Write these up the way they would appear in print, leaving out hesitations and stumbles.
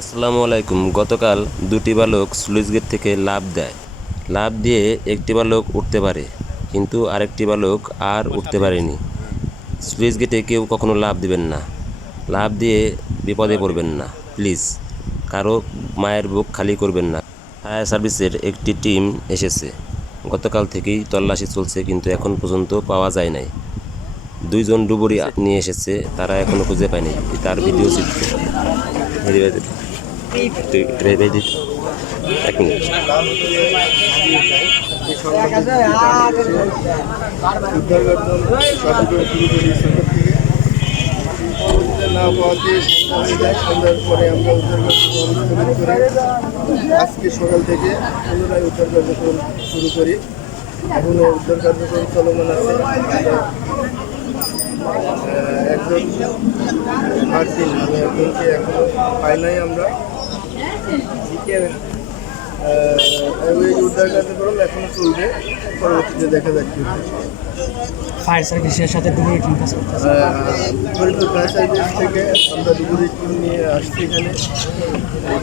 আসসালামু আলাইকুম। গতকাল দুটি বালক স্লুইস গেট থেকে লাফ দেয়। লাফ দিয়ে একটি বালক উঠতে পারে, কিন্তু আরেকটি বালক আর উঠতে পারেনি। স্লুইস গেটে কেউ কখনো লাফ দিবেন না। লাফ দিয়ে বিপদে পড়বেন না, প্লিজ। কারো মায়ের বুক খালি করবেন না। ফায়ার সার্ভিসের একটি টিম এসেছে। গতকাল থেকেই তল্লাশি চলছে, কিন্তু এখন পর্যন্ত পাওয়া যায় নাই। দুইজন ডুবুরি নিয়ে এসেছে, তারা এখনো খুঁজে পায়নি। তার ভিডিও চিত্র এক মিনিট। না পাওয়াতে সন্ধ্যা হয়ে যায়। সন্ধ্যার পরে আমরা উদ্ধার কার্যক্রম স্থগিত করে আজকে সকাল থেকে পুনরায় উদ্ধার কার্যক্রম শুরু করি। এখন উদ্ধার কার্যক্রম চলমান আছে। একজন মার্টিন নামে একজনকে এখনো পাই নাই আমরা। এই উদ্ধার কার্যক্রম এখনো চলবে, পরবর্তীতে দেখা যাচ্ছে। ফায়ার সার্ভিসের সাথে ডুবুরি টিম কাজ করতেছে। ফরিদপুর ফায়ার সার্ভিস থেকে আমরা ডুবুরি টিম নিয়ে আসছি এখানে।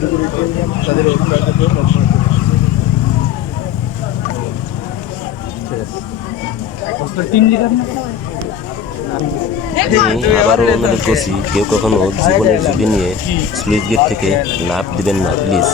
ডুবুরি টিম তাদের কার্যক্রম টিম লিডার না আমি আবারও অনুরোধ করছি, কেউ কখনো জীবনের ঝুঁকি নিয়ে স্লুইস গেট থেকে লাফ দিবেন না, প্লিজ।